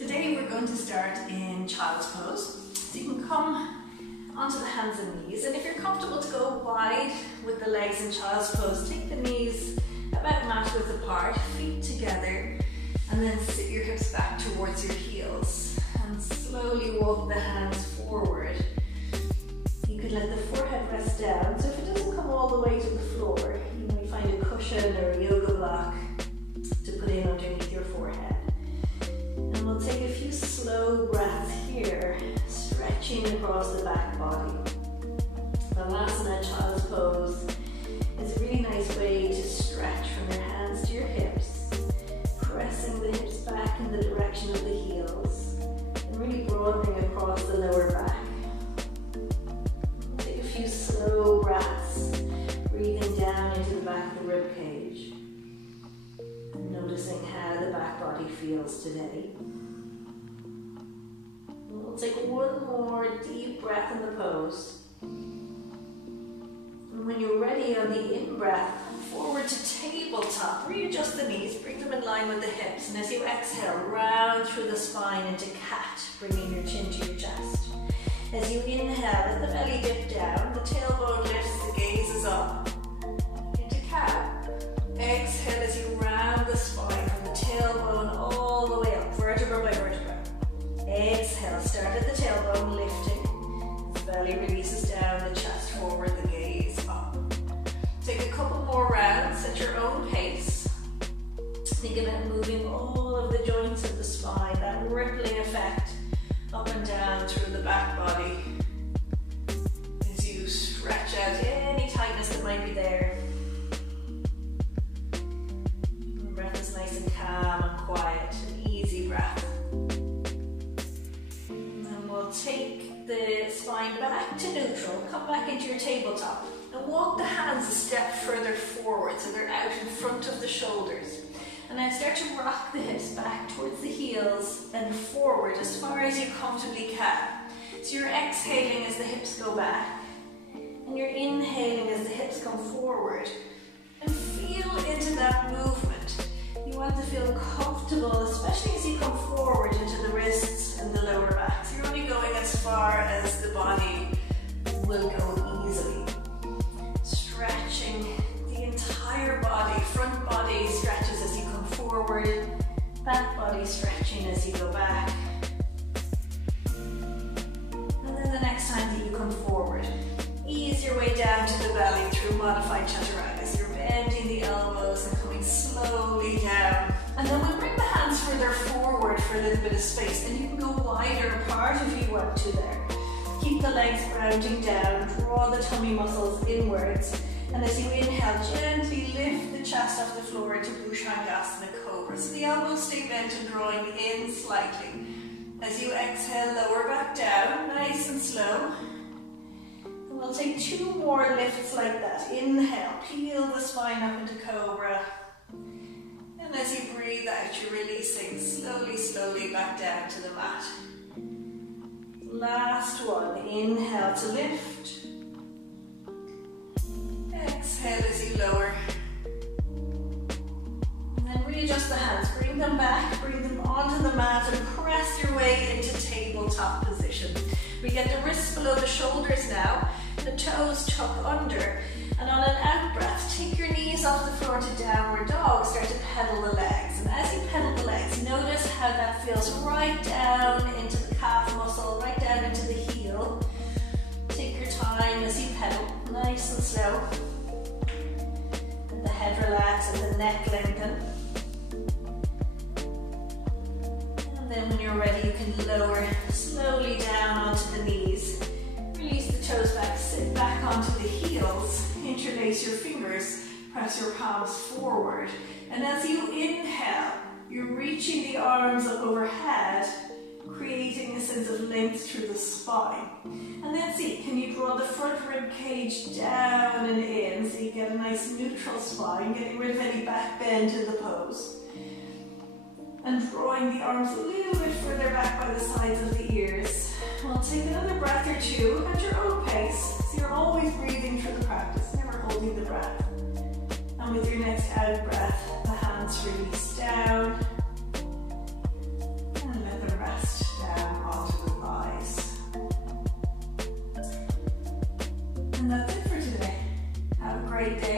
Today we're going to start in child's pose. So you can come onto the hands and knees, and if you're comfortable to go wide with the legs in child's pose, take the knees about mat width apart, feet together, and then sit your hips back towards your heels and slowly walk the hands forward. You could let the forehead rest down, so if it doesn't come all the way to the floor, you might find a cushion or a yoga block to put in underneath your forehead. And we'll take a few slow breaths here, stretching across the back body. Balasana, child's pose, is a really nice way to stretch from your hands to your hips, pressing the hips back in the direction of the heels, and really broadening across the lower back. Take a few slow breaths, breathing down into the back of the rib cage, and noticing how the back body feels today. We'll take one more deep breath in the pose. And when you're ready on the in-breath, forward to tabletop. Readjust the knees, bring them in line with the hips. And as you exhale, round through the spine into cat, bringing your chin to your chest. As you inhale, let the belly dip down, the tailbone lifts, the gaze is up. Into cow. Exhale as you round the spine from the tailbone all the way up, vertebra by vertebra. Exhale, start at the tailbone, lifting. The belly releases down, the chest forward, the gaze up. Take a couple more rounds at your own pace. Think about moving all of the joints of the spine, that rippling effect up and down through the back body. As you stretch out any tightness that might be there. The breath is nice and calm and quiet, an easy breath. Take the spine back to neutral, come back into your tabletop and walk the hands a step further forward so they're out in front of the shoulders. And then start to rock the hips back towards the heels and forward as far as you comfortably can. So you're exhaling as the hips go back and you're inhaling as the hips come forward. And feel into that movement. You want to feel comfortable, especially as you come forward into the wrists and the lower back. So you're only going as far as the body will go easily. Stretching the entire body. Front body stretches as you come forward. Back body stretching as you go back. And then the next time that you come forward, ease your way down to the belly through modified chaturanga. You're bending the elbows and coming slowly down. And then we'll bring the hands further forward for a little bit of space. And you can go wider apart if you want to there. Keep the legs grounding down. Draw the tummy muscles inwards. And as you inhale, gently lift the chest off the floor into Bhushangasana Cobra. So the elbows stay bent and drawing in slightly. As you exhale, lower back down, nice and slow. We'll take two more lifts like that. Inhale, peel the spine up into Cobra. And as you breathe out, you're releasing slowly, slowly back down to the mat. Last one. Inhale to lift. Exhale as you lower. And then readjust the hands. Bring them back, bring them onto the mat and press your way into tabletop position. We get the wrists below the shoulders now. The toes tuck under, and on an out breath, take your knees off the floor to downward dog. Start to pedal the legs, and as you pedal the legs, notice how that feels right down into the calf muscle, right down into the heel. Take your time as you pedal, nice and slow. And the head relax and the neck lengthen. And then when you're ready, you can lower slowly down onto the knees. Release the toes back, sit back onto the heels, interlace your fingers, press your palms forward. And as you inhale, you're reaching the arms up overhead, creating a sense of length through the spine. And then see, can you draw the front rib cage down and in so you get a nice neutral spine, getting rid of any back bend in the pose. And drawing the arms a little bit further back by the sides of the ears. We'll take another breath or two at your own pace. So you're always breathing through the practice, never holding the breath. And with your next out breath, the hands release down. And let them And that's it for today. Have a great day.